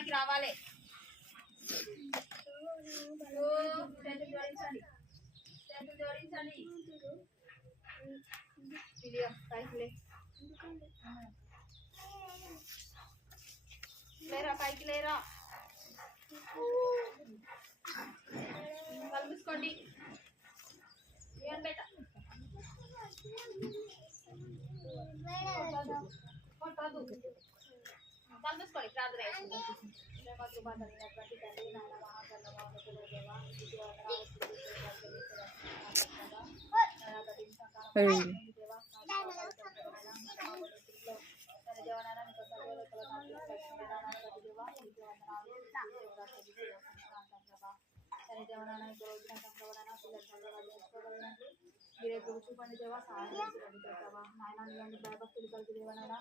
పైకి రావాలి. చేతులు జోడించండి, చేతులు జోడించండి. పైకి లేరా, పైకి లేరా. కలుపుకోండి. ఏం బేట కొట్టదు. కలుపుకోండి. ప్రార్థన మీరే చూపండి దేవా, సహాయం చేసి రండిస్తావా నాయన. నీలాంటి భయభక్తులు కలిగి దేవనైనా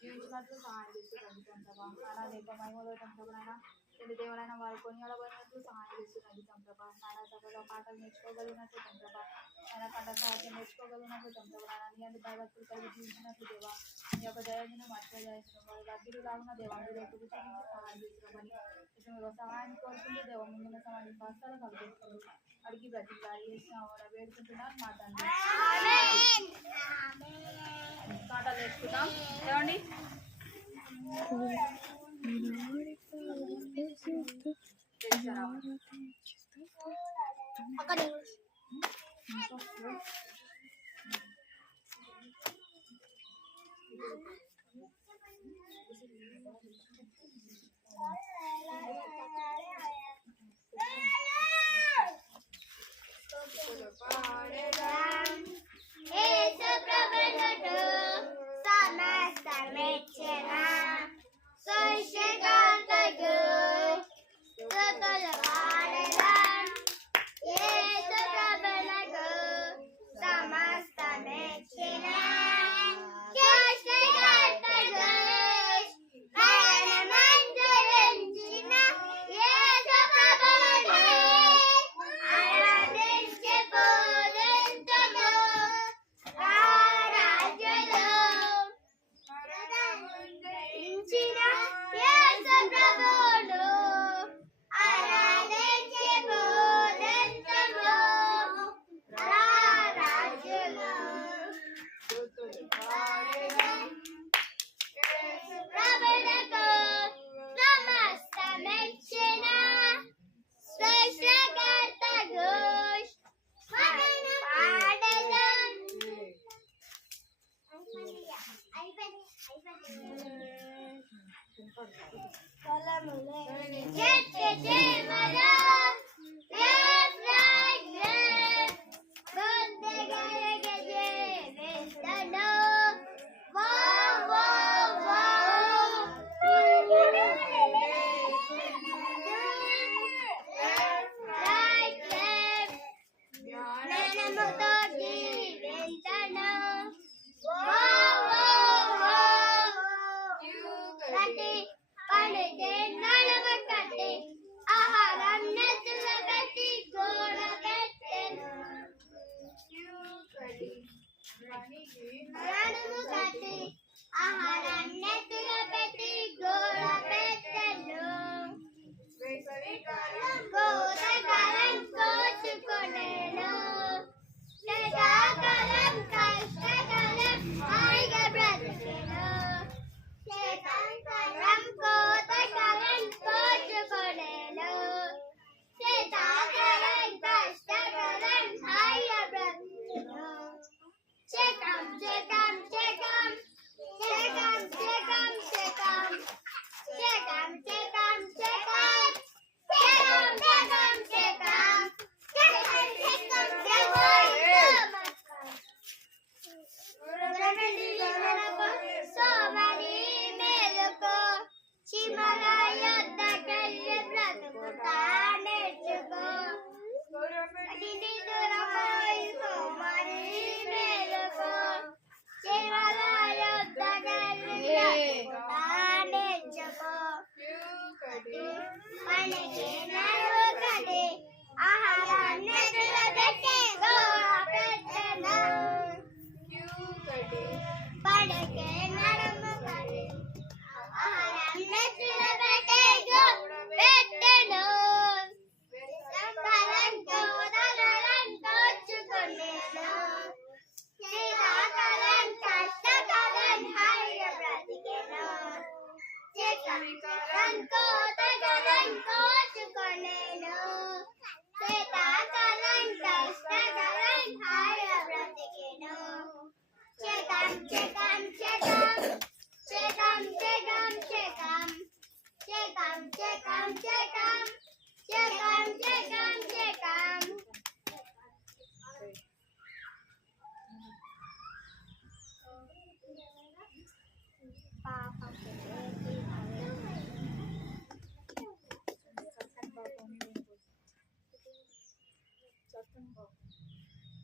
జీవించినట్లు సహాయం చేసి రండిస్తావా నాయన. లేక మహిమలో తంత్రమైనా ఇది దేవనైనా వారు కొనియాడబడినట్లు సహాయం చేసి రండిస్తాం ప్రభా నాయన. సభలో పాటలు నేర్చుకోగలిగినట్లు తంత్రభా ఆయన కంట సాధ్యం నేర్చుకోగలిగినట్లు తంత్రభా నీ అందు భయభక్తులు కలిగి జీవించినట్లు దేవా. నీ యొక్క దయను మర్చిపోయాల్సిన వారి దగ్గర లాగున్న దేవా మీరు చూపించి సహాయం చేసినామని ఇప్పుడు సహాయం కోరుకుంటూ దేవ ముందున్న సమాజం కష్టాలు కలుగుతుంది అడిగి బ్రతికి చేసిన వేడుకుంటున్నాను మా తండ్రి. పాటలు నేర్చుకుందాం ఏమండి.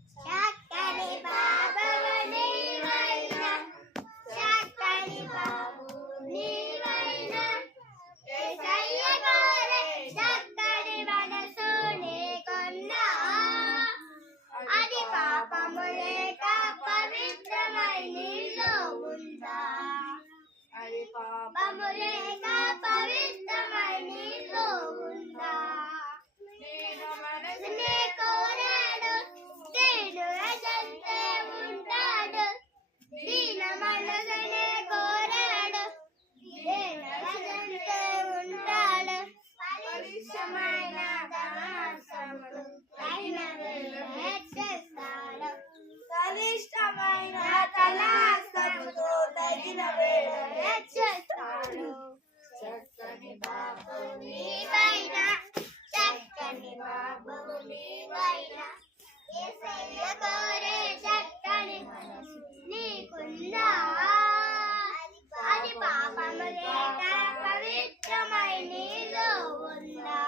చక్కని బాబువు నీవైనా చక్కని బాబువు నీవైనా యేసయ్య కోరే చక్కని మనసు నీకున్నా అది పాపము లేక పవిత్రమై నీలో ఉందా అది పాపము లేక పవిత్రమై నీలో ఉందా నేను మనసు నీ కోరాడు దీను రజంతే ఉంటాడు దీన మనసునే కోరాడు దీన రజంతే ఉంటాడు పరిశ్రమైన దాసముడు తగిన వేళ హెచ్చిస్తాడు బలిష్టమైన కళాస్తముతో తగిన వేళ హెచ్చిస్తాడు చక్కని బాబు నీవైనా చక్కని బాబువు నీవైనా యేసయ్య కోరే చక్కని మనసు నీకుందా అది పాపము లేక పవిత్రమై నీలో ఉందా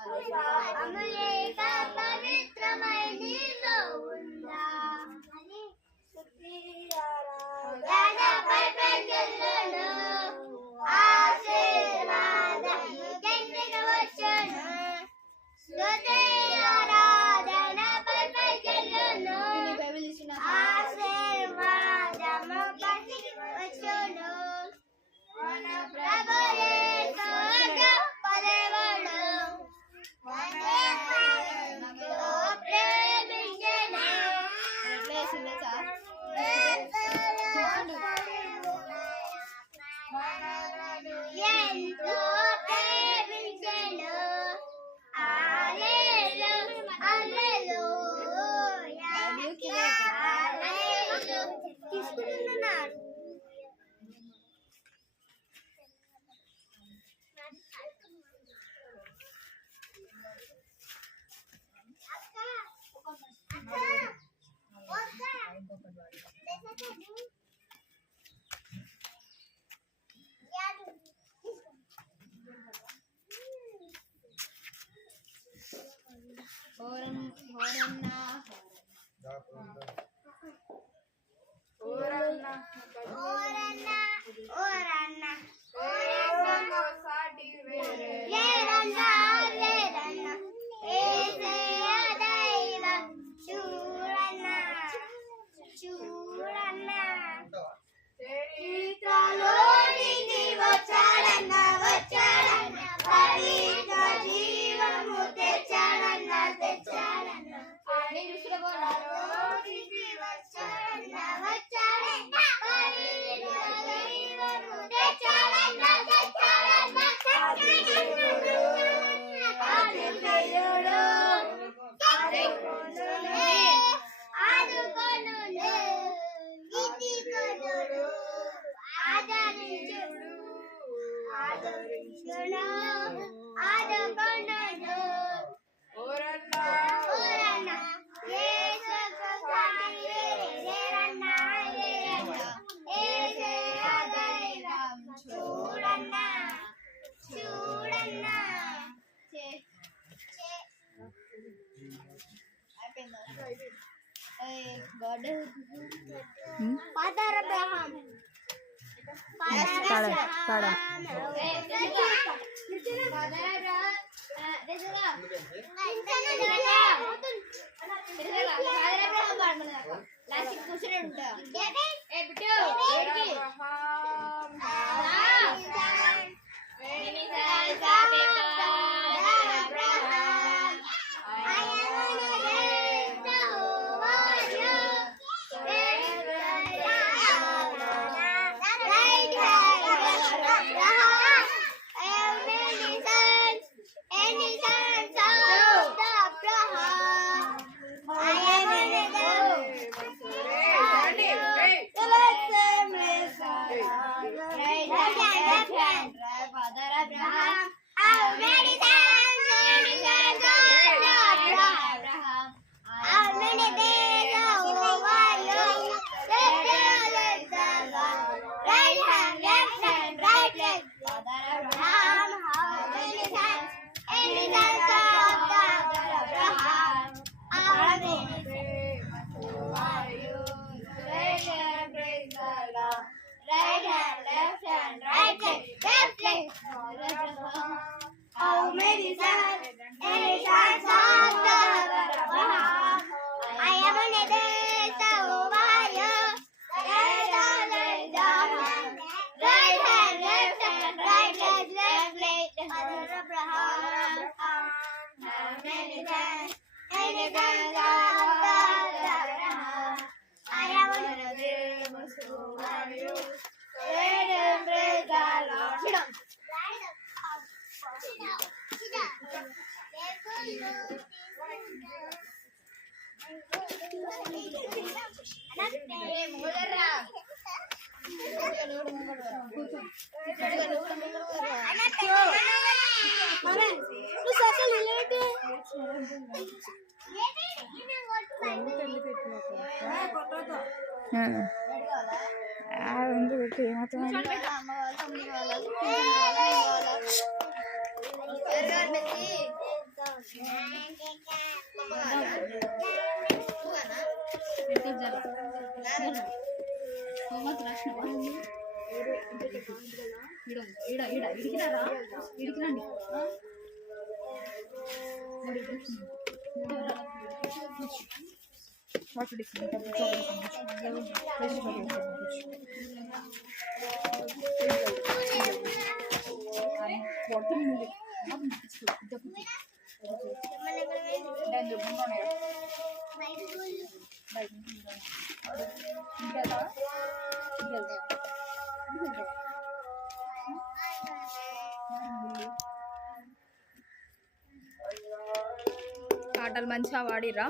అది పాపము లేక పవిత్రమై నీలో ఉందా ధనపై పెంచును ఆశీర్వాదం కెంటికి వచ్చును స్తుతి ఆరాధనపై పెంచును ఆశీర్వాదము కెంటికి వచ్చును మన ప్రభు యేసు గొప్ప దేవుడు మన దేవునితో ప్రేమించెను ఎంతో ప్రేమించెను హల్లెలూయా హల్లెలూయా హల్లెలూయా తీసుకుంటున్నాడు ఓరన్న ఓరన్న ఓరన్న ఓరన్న సాటి వేరే లేరన్న లేరన్న యేసయ్య దైవం చూడన్న చూడన్న చరిత్రలోనికి వచ్చాడన్న వచ్చాడన్న పవిత్ర జీవము తెచ్చాడన్న తెచ్చాడన్న చరిత్రలోనికి వచ్చాడన్న వచ్చాడన్న పవిత్ర జీవము తెచ్చాడన్న తెచ్చాడన్న ఆదుకొనును గిద్దికొనును ఆదరించును ఆదరించును ఆదుకొనును ఓరన్న ఓరన్న యేసుకు సాటి లేరన్న లేరన్న యేసయ్య దైవం చూడన్న చూడన్న Father Abraham. Father Abraham. Father Abraham, how many sons? Many sons of Abraham. How many days over you? Let the Lord. Right hand, left hand, right leg. Father Abraham, how many sons? Many sons of Abraham. How many are you? Right hand, praise the Lord. Right hand, left hand, right leg, left leg. Father Abraham, how many sons? Many sons of Abraham. I am on a days over you. Right hand, right hand, left hand, right leg, left leg. Father Abraham, how many sons? Many sons of Abraham. I am on a days over you. Right hand, praise the Lord. Sit down. పాటలు మంచిగా వాడిరా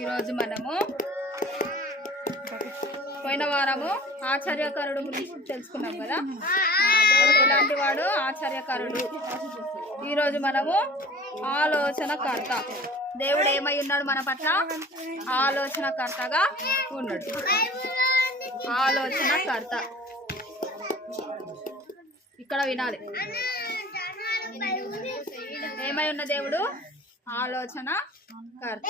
ఈరోజు మనము పోయిన వారము ఆశ్చర్యకరుడు గురించి తెలుసుకున్నాం కదా. దేవుడు ఎలాంటి వాడు? ఆశ్చర్యకరుడు. ఈరోజు మనము ఆలోచనకర్త. దేవుడు ఏమై ఉన్నాడు మన పట్ల? ఆలోచనకర్తగా ఉన్నాడు. ఆలోచనకర్త ఇక్కడ వినాలి. ఏమై ఉన్న దేవుడు? ఆలోచనకర్త.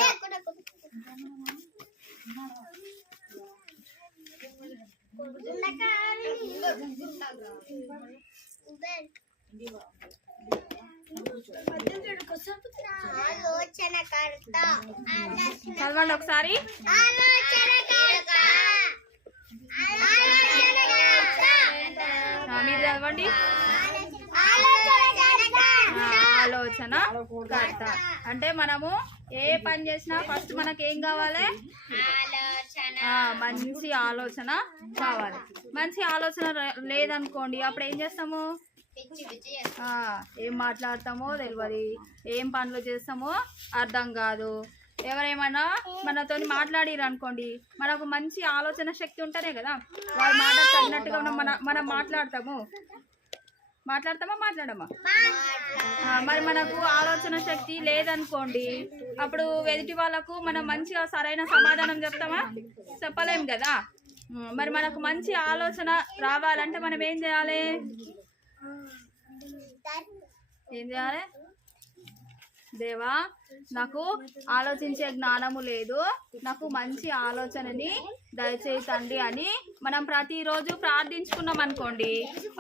చదవండి ఒకసారి. మీరు చదవండి. ఆలోచనకర్త అంటే మనము ఏ పని చేసినా ఫస్ట్ మనకి ఏం కావాలి? మంచి ఆలోచన కావాలి. మంచి ఆలోచన లేదనుకోండి, అప్పుడు ఏం చేస్తాము? ఏం మాట్లాడతామో తెలియదు, ఏం పనులు చేస్తామో అర్థం కాదు. ఎవరేమన్నా మనతో మాట్లాడిరు అనుకోండి, మనకు మంచి ఆలోచన శక్తి ఉంటేనే కదా వాళ్ళ మాట తగినట్టుగా మనం మాట్లాడమా? మరి మనకు ఆలోచన శక్తి లేదనుకోండి, అప్పుడు ఎదుటి వాళ్ళకు మనం మంచిగా సరైన సమాధానం చెప్తామా? చెప్పలేం కదా. మరి మనకు మంచి ఆలోచన రావాలంటే మనం ఏం చేయాలి? దేవా, నాకు ఆలోచించే జ్ఞానము లేదు, నాకు మంచి ఆలోచనని దయచేయి తండ్రి అని మనం ప్రతిరోజు ప్రార్థించుకున్నాం అనుకోండి,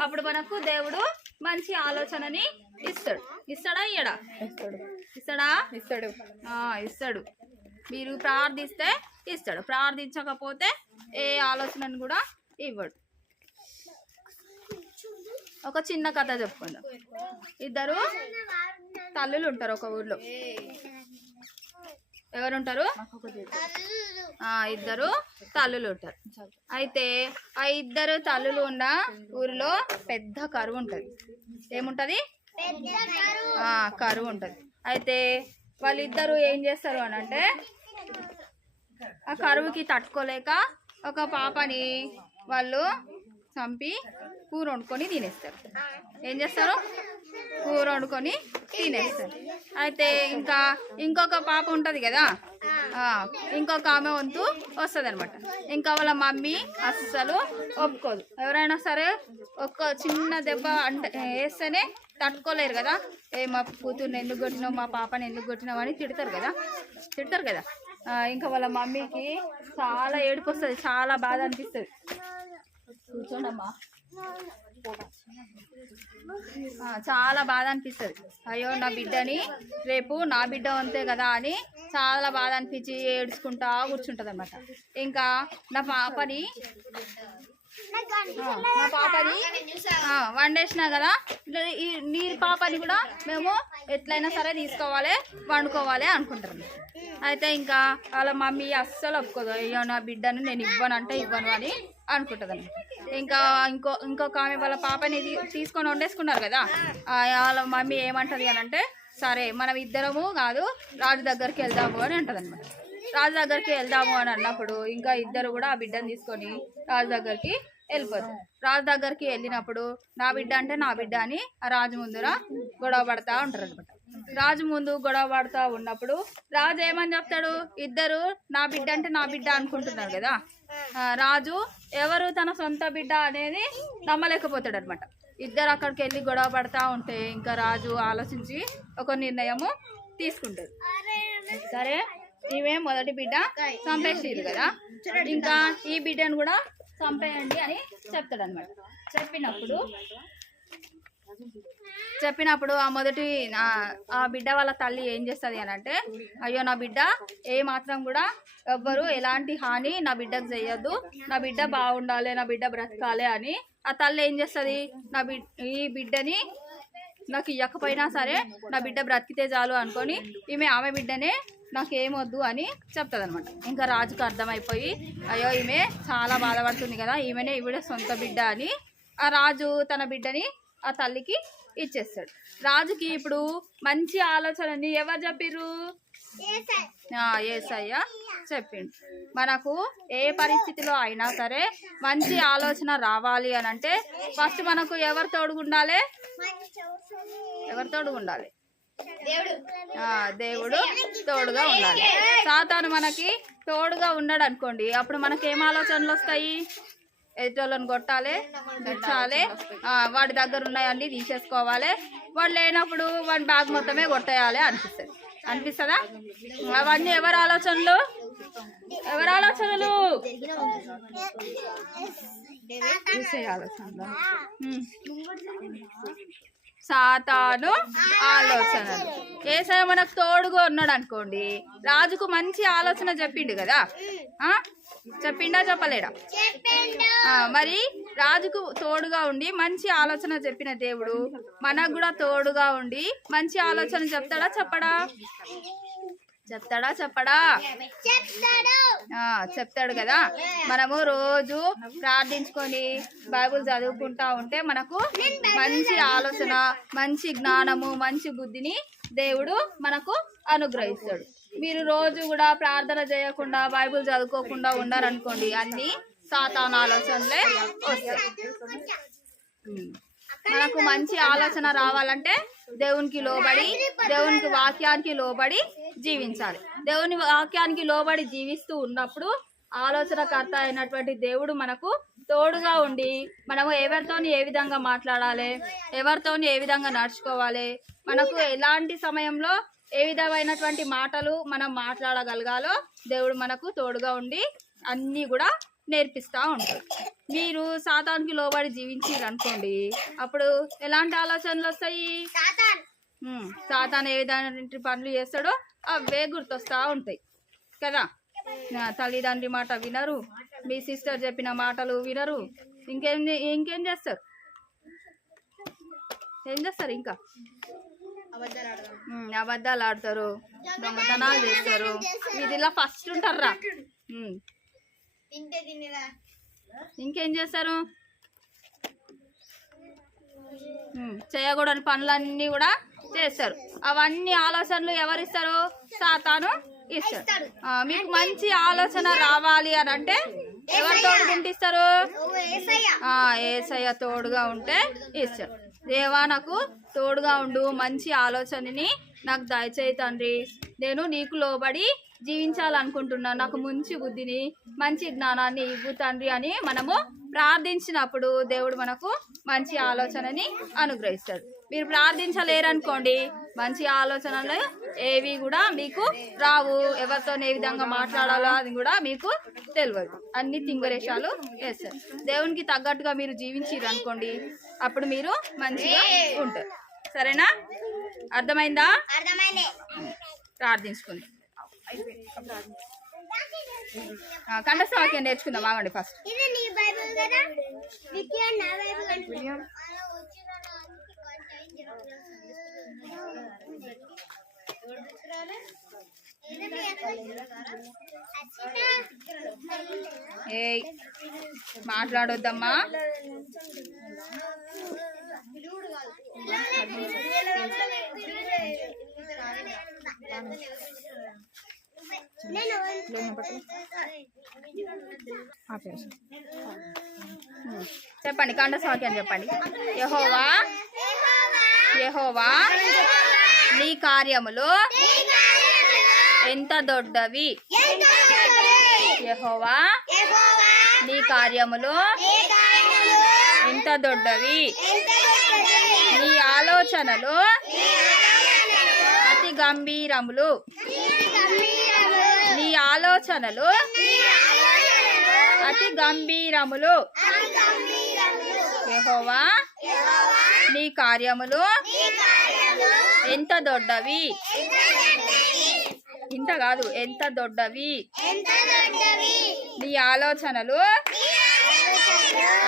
అప్పుడు మనకు దేవుడు మంచి ఆలోచనని ఇస్తాడు. ఇస్తాడా? ఇయ్యడా? ఇస్తాడు. మీరు ప్రార్థిస్తే ఇస్తాడు, ప్రార్థించకపోతే ఏ ఆలోచనను కూడా ఇవ్వడు. ఒక చిన్న కథ చెప్పుకుందాం. ఇద్దరు తల్లులు ఉంటారు ఒక ఊర్లో. ఎవరుంటారు? ఇద్దరు తల్లులు ఉంటారు. అయితే ఆ ఇద్దరు తల్లులు ఉన్న ఊరిలో పెద్ద కరువు ఉంటుంది. ఏముంటది? కరువు ఉంటుంది. అయితే వాళ్ళిద్దరూ ఏం చేస్తారు అని అంటే, ఆ కరువుకి తట్టుకోలేక ఒక పాపని వాళ్ళు చంపి కూర వండుకొని తినేస్తారు. ఏం చేస్తారు? కూర వండుకొని తినేస్తారు. అయితే ఇంకా ఇంకొక పాప ఉంటుంది కదా, ఇంకొక ఆమె వంతు వస్తుంది అనమాట. ఇంకా వాళ్ళ మమ్మీ అస్సలు ఒప్పుకోదు. ఎవరైనా సరే ఒక్క చిన్న దెబ్బ అంటే వేస్తేనే తట్టుకోలేరు కదా. మా కూతుర్ని ఎందుకు కొట్టినావు, మా పాపని ఎందుకు కొట్టినావు అని తిడతారు కదా. ఇంకా వాళ్ళ మమ్మీకి చాలా ఏడుపు వస్తుంది, చాలా బాధ అనిపిస్తుంది. కూర్చోండమ్మా. చాలా బాధ అనిపిస్తుంది. అయ్యో నా బిడ్డని రేపు నా బిడ్డ అంతే కదా అని చాలా బాధ అనిపించి ఏడ్చుకుంటా కూర్చుంటుంది అనమాట. ఇంకా నా పాపని వండేసినా కదా, ఈ నీ పాపని కూడా మేము ఎట్లయినా సరే తీసుకోవాలి, వండుకోవాలి అనుకుంటారు. అయితే ఇంకా వాళ్ళ మమ్మీ అస్సలు ఒప్పుకోదు. అయ్యో నా బిడ్డను నేను ఇవ్వను అని అనుకుంటుంది అనమాట. ఇంకా ఇంకొక ఆమె వాళ్ళ పాపని తీసుకొని వండేసుకున్నారు కదా, వాళ్ళ మమ్మీ ఏమంటది అని అంటే, సరే మనం ఇద్దరము కాదు రాజు దగ్గరికి వెళ్దాము అని అంటది అనమాట. రాజు దగ్గరికి వెళ్దాము అని అన్నప్పుడు ఇంకా ఇద్దరు కూడా ఆ బిడ్డను తీసుకొని రాజు దగ్గరికి వెళ్ళిపోతారు. రాజు దగ్గరికి వెళ్ళినప్పుడు నా బిడ్డ అంటే నా బిడ్డ అని ఆ రాజు ముందర గొడవ పడతా ఉంటారు అనమాట. రాజు ముందు గొడవ పడుతూ ఉన్నప్పుడు రాజు ఏమని చెప్తాడు? ఇద్దరు నా బిడ్డ అంటే నా బిడ్డ అనుకుంటున్నారు కదా, రాజు ఎవరు తన సొంత బిడ్డ అనేది నమ్మలేకపోతాడు అనమాట. ఇద్దరు అక్కడికి వెళ్ళి గొడవ పడతా ఉంటే ఇంకా రాజు ఆలోచించి ఒక నిర్ణయము తీసుకుంటాడు. సరే ఈమె మొదటి బిడ్డ చంపేసిరు కదా, ఇంకా ఈ బిడ్డను కూడా చంపేయండి అని చెప్తాడు అనమాట. చెప్పినప్పుడు ఆ బిడ్డ వాళ్ళ తల్లి ఏం చేస్తుంది అని అంటే, అయ్యో నా బిడ్డ ఏ మాత్రం కూడా ఎవ్వరు ఎలాంటి హాని నా బిడ్డకు చేయొద్దు, నా బిడ్డ బాగుండాలి, నా బిడ్డ బ్రతకాలి అని ఆ తల్లి ఏం చేస్తుంది, ఈ బిడ్డని నాకు ఇవ్వకపోయినా సరే నా బిడ్డ బ్రతికితే చాలు అనుకొని ఆమె బిడ్డనే నాకేమొద్దు అని చెప్తుంది అనమాట. ఇంకా రాజుకు అర్థమైపోయి అయ్యో ఈమె చాలా బాధపడుతుంది కదా, ఈవిడే సొంత బిడ్డ అని ఆ రాజు తన బిడ్డని ఆ తల్లికి ఇచ్చేస్తాడు. రాజుకి ఇప్పుడు మంచి ఆలోచనని ఎవరు చెప్పిర్రు? యేసయ్య చెప్పిండు. మనకు ఏ పరిస్థితిలో అయినా సరే మంచి ఆలోచన రావాలి అని అంటే ఫస్ట్ మనకు ఎవరు తోడుగుండాలి? దేవుడు తోడుగా ఉండాలి. సాతాను మనకి తోడుగా ఉన్నాడు అనుకోండి, అప్పుడు మనకి ఏం ఆలోచనలు వస్తాయి? ఎదుటోళ్ళని కొట్టాలి, దించాలి, వాడి దగ్గర ఉన్నాయన్నీ తీసేసుకోవాలి, వాడు లేనప్పుడు వాడి బ్యాగ్ మొత్తమే కొట్టేయాలి అనిపిస్తుందా? అవన్నీ ఎవరి ఆలోచనలు? సాతాను ఆలోచనలు. యేసయ్య మనకు తోడుగా ఉన్నాడు అనుకోండి, రాజుకు మంచి ఆలోచన చెప్పిండు కదా, చెప్పిండా చెప్పలేడా? మరి రాజుకు తోడుగా ఉండి మంచి ఆలోచన చెప్పిన దేవుడు మనకు కూడా తోడుగా ఉండి మంచి ఆలోచన చెప్పడా? చెప్తాడు కదా. మనము రోజు ప్రార్థించుకొని బైబిల్ చదువుకుంటా ఉంటే మనకు మంచి ఆలోచన, మంచి జ్ఞానము, మంచి బుద్ధిని దేవుడు మనకు అనుగ్రహిస్తాడు. మీరు రోజు కూడా ప్రార్థన చేయకుండా బైబిల్ చదువుకోకుండా ఉన్నారనుకోండి, అన్ని సాతాను ఆలోచనలే వస్తాయి. మనకు మంచి ఆలోచన రావాలంటే దేవునికి లోబడి, దేవునికి వాక్యానికి లోబడి జీవించాలి. దేవుని వాక్యానికి లోబడి జీవిస్తూ ఉన్నప్పుడు ఆలోచనకర్త అయినటువంటి దేవుడు మనకు తోడుగా ఉండి మనము ఎవరితోని ఏ విధంగా మాట్లాడాలి, ఎవరితోని ఏ విధంగా నడుచుకోవాలి, మనకు ఎలాంటి సమయంలో ఏ విధమైనటువంటి మాటలు మనం మాట్లాడగలగాలో దేవుడు మనకు తోడుగా ఉండి అన్నీ కూడా నేర్పిస్తూ ఉంటాడు. మీరు సాతానికి లోబడి జీవించారు అనుకోండి, అప్పుడు ఎలాంటి ఆలోచనలు వస్తాయి? సాతాను ఏ విధమైన పనులు చేస్తాడో అవే గుర్తొస్తూ ఉంటాయి కదా. తల్లిదండ్రి మాట వినరు, మీ సిస్టర్ చెప్పిన మాటలు వినరు, ఇంకేం చేస్తారు? ఇంకా అబద్ధాలు ఆడతారు, దొంగతనాలు చేస్తారు. వీధిలో ఫస్ట్ ఉంటారా? ఇంకేం చేస్తారు? చేయకూడని పనులన్నీ కూడా చేస్తారు. అవన్నీ ఆలోచనలు ఎవరిస్తారు? సాతాను ఇస్తాడు. మీకు మంచి ఆలోచన రావాలి అని అంటే ఎవరు తోడు తింటిస్తారు? యేసయ్య. యేసయ్య తోడుగా ఉంటే ఇస్తాడు. దేవా నాకు తోడుగా ఉండు, మంచి ఆలోచనని నాకు దయచేయి తండ్రి, నేను నీకు లోబడి జీవించాలనుకుంటున్నాను, నాకు మంచి బుద్ధిని మంచి జ్ఞానాన్ని ఇవ్వు తండ్రి అని మనము ప్రార్థించినప్పుడు దేవుడు మనకు మంచి ఆలోచనని అనుగ్రహిస్తాడు. మీరు ప్రార్థించలేరనుకోండి, మంచి ఆలోచనలు ఏవి కూడా మీకు రావు. ఎవరితో ఏ విధంగా మాట్లాడాలో అది కూడా మీకు తెలియదు. అన్ని తింగరేషాలు వేస్తారు. దేవునికి తగ్గట్టుగా మీరు జీవించారు అనుకోండి, అప్పుడు మీరు మంచిగా ఉంటారు. సరేనా? అర్థమైందా? అర్థమైంది. ప్రార్థించుకుంది కంఠస్థ వాక్యం నేర్చుకుందాం. ఆగండి ఫస్ట్. ఇది నీ బైబిల్ కదా? వికీ నా బైబిల్ ఏయ్ మాట్లాడొద్దమ్మా. చెప్పండి, కంఠస్థ వాక్యం చెప్పండి. యెహోవా యెహోవా నీ కార్యములు ఎంత దొడ్డవి. యెహోవా నీ కార్యములు ఎంత దొడ్డవి. నీ ఆలోచనలు అతి గంభీరములు. నీ ఆలోచనలు అతి గంభీరములు. యెహోవా నీ కార్యములు ఎంత దొడ్డవి. ఇంత కాదు, ఎంత దొడ్డవి. నీ ఆలోచనలు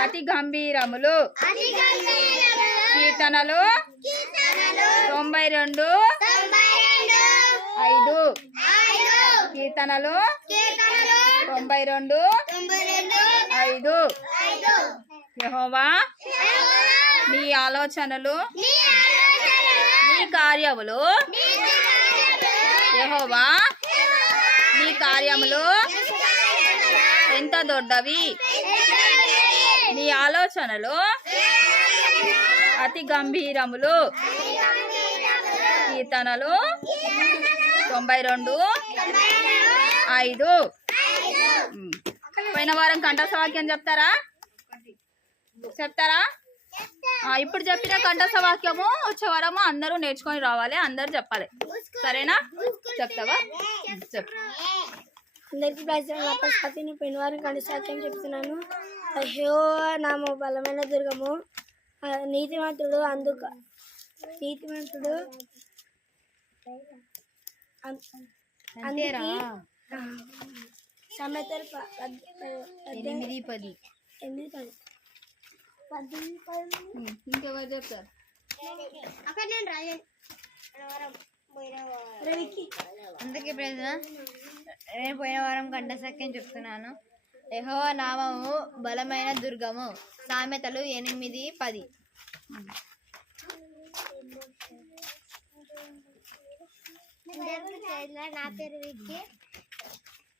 అతి గంభీరములు. కీర్తనలు 92:5. కీర్తనలు 92:5. యెహోవా నీ ఆలోచనలు నీ కార్యములు. యెహోవా నీ కార్యములు ఎంత దొడ్డవి. నీ ఆలోచనలు అతి గంభీరములు. కీర్తనలు 92:5. పోయిన వారం కంఠస్థ వాక్యం చెప్తారా? ఇప్పుడు చెప్పిన కంఠస్థ వాక్యము వచ్చే వారము అందరూ నేర్చుకొని రావాలి, అందరూ చెప్పాలి. సరేనా? చెప్తావా? చెప్పు. అందరికీ ప్రజలు పోయిన వారం కంఠస్థ వాక్యం చెప్తున్నాను. యెహోవా నామ బలమైన దుర్గము, నీతిమంతుడు సామెతలు 8:10. ఇంకెవరు చెప్తారు? అక్కడ నేను రాజన్ అందరికీ ప్రజలు నేను పోయిన వారం కంఠసఖ్యం చెప్తున్నాను. యెహోవా నామము బలమైన దుర్గము. సామెతలు 8:10. నా పేరు విక్కీ.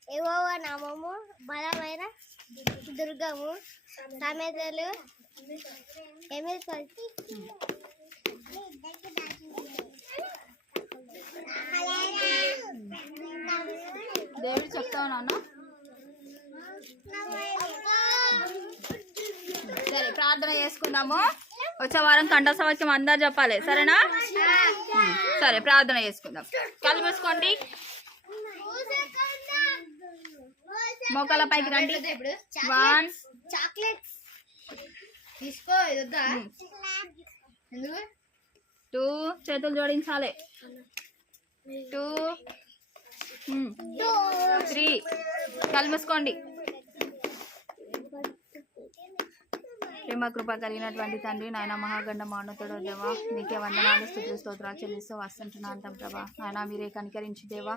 యెహోవా నామము బలమైన దుర్గము. సామెతలు 8:10. దేవుడు చెప్తావు నాన్న. సరే, ప్రార్థన చేసుకుందాము. వచ్చే వారం కంఠస్థ వాక్యం అందరు చెప్పాలి. సరేనా? సరే, ప్రార్థన చేసుకుందాం. కళ్ళు మూసుకోండి, మోకాళ్ళ పైకి రండి. 1 చాక్లెట్స్ తీసుకో. ఇదొద్దా? ఎందుకు? 2 చేతులు జోడించాలి. 2 3 కళ్ళు మూసుకోండి. ప్రేమ కృప కలిగినటువంటి తండ్రి, నాయన మహాగండ మానవుడు దేవా, నీకే వందనాలు స్తుతులు స్తోత్రాలు చెల్లిస్తూ వస్తుంటున్నాను ప్రభా. నాయన మీరే కనికరించి దేవా,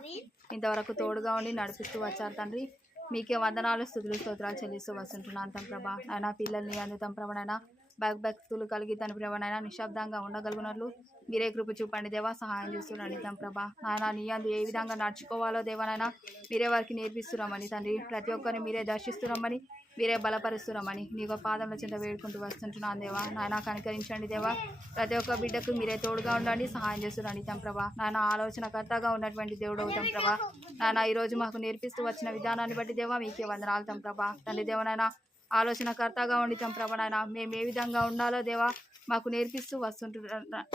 ఇంతవరకు తోడుగా ఉండి నడిపిస్తూ వచ్చారు తండ్రి. మీకే వందనాలు స్తుతులు స్తోత్రాలు చెల్లిస్తూ వస్తుంటున్నాను ప్రభా. నాయన పిల్లల్ని అందుతాం ప్రభా. నాయన భక్తులు కలిగి తన ప్రభనైనా నిశ్శబ్దంగా ఉండగలుగునట్లు మీరే కృప చూపండి దేవా. సహాయం చేస్తున్నాండి తన ప్రభా. నాయన నీ అందు ఏ విధంగా నడుచుకోవాలో దేవనైనా మీరే వారికి నేర్పిస్తున్నామని తండ్రి. ప్రతి ఒక్కరిని మీరే దర్శిస్తున్నామని మీరే బలపరుస్తున్నామని నీకు పాదంలో చెంత వేడుకుంటూ వస్తుంటున్నాను దేవా. నాయన కనికరించండి దేవా. ప్రతి ఒక్క బిడ్డకు మీరే తోడుగా ఉండండి, సహాయం చేస్తున్నాండి తమ ప్రభా. నాయన ఆలోచనకర్తగా ఉన్నటువంటి దేవుడు అవుతాం ప్రభా. నాయన ఈరోజు మాకు నేర్పిస్తూ వచ్చిన విధానాన్ని బట్టి దేవా మీకే వందనాలు తమ ప్రభా. తండ్రి దేవనైనా ఆలోచనకర్తగా ఉండి తమ ప్రభనైనా మేము ఏ విధంగా ఉండాలో దేవా మాకు నేర్పిస్తూ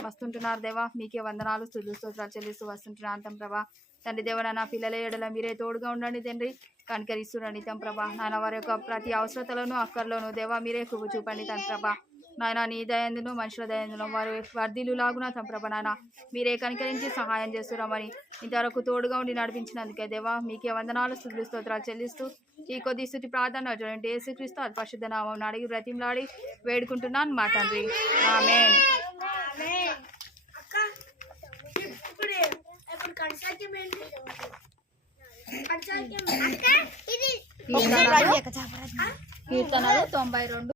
వస్తుంటున్నారు దేవా. మీకే వందనాలు స్తుతులు స్తోత్రాలు చెల్లిస్తూ వస్తుంటున్నాను తమ ప్రభా. తండ్రి దేవనైనా పిల్లల ఏడల మీరే తోడుగా ఉండండి తండ్రి. కనికరిస్తుండండి తమ ప్రభా. నాయన వారి యొక్క ప్రతి అవసరతలోనూ అక్కర్లోనూ దేవా మీరే కృప చూపండి తన ప్రభా. నాయన నీ దయందును మనుషుల దయందును వారు వర్ధిల్లు లాగున తమ ప్రభ నాయన మీరే కనికరించి సహాయం చేస్తున్నామని ఇంతవరకు తోడుగా ఉండి నడిపించినందుకే దేవా మీకే వందనాలు స్తుతులు స్తోత్రాలు చెల్లిస్తూ ఈ కొద్ది స్థుతి ప్రార్థన చూడండి యేసుక్రీస్తు అతి పరిశుద్ధ నామమున అడిగి బ్రతిమలాడి వేడుకుంటున్నాను మా తండ్రి. ఆమేన్. కీర్తనలు 92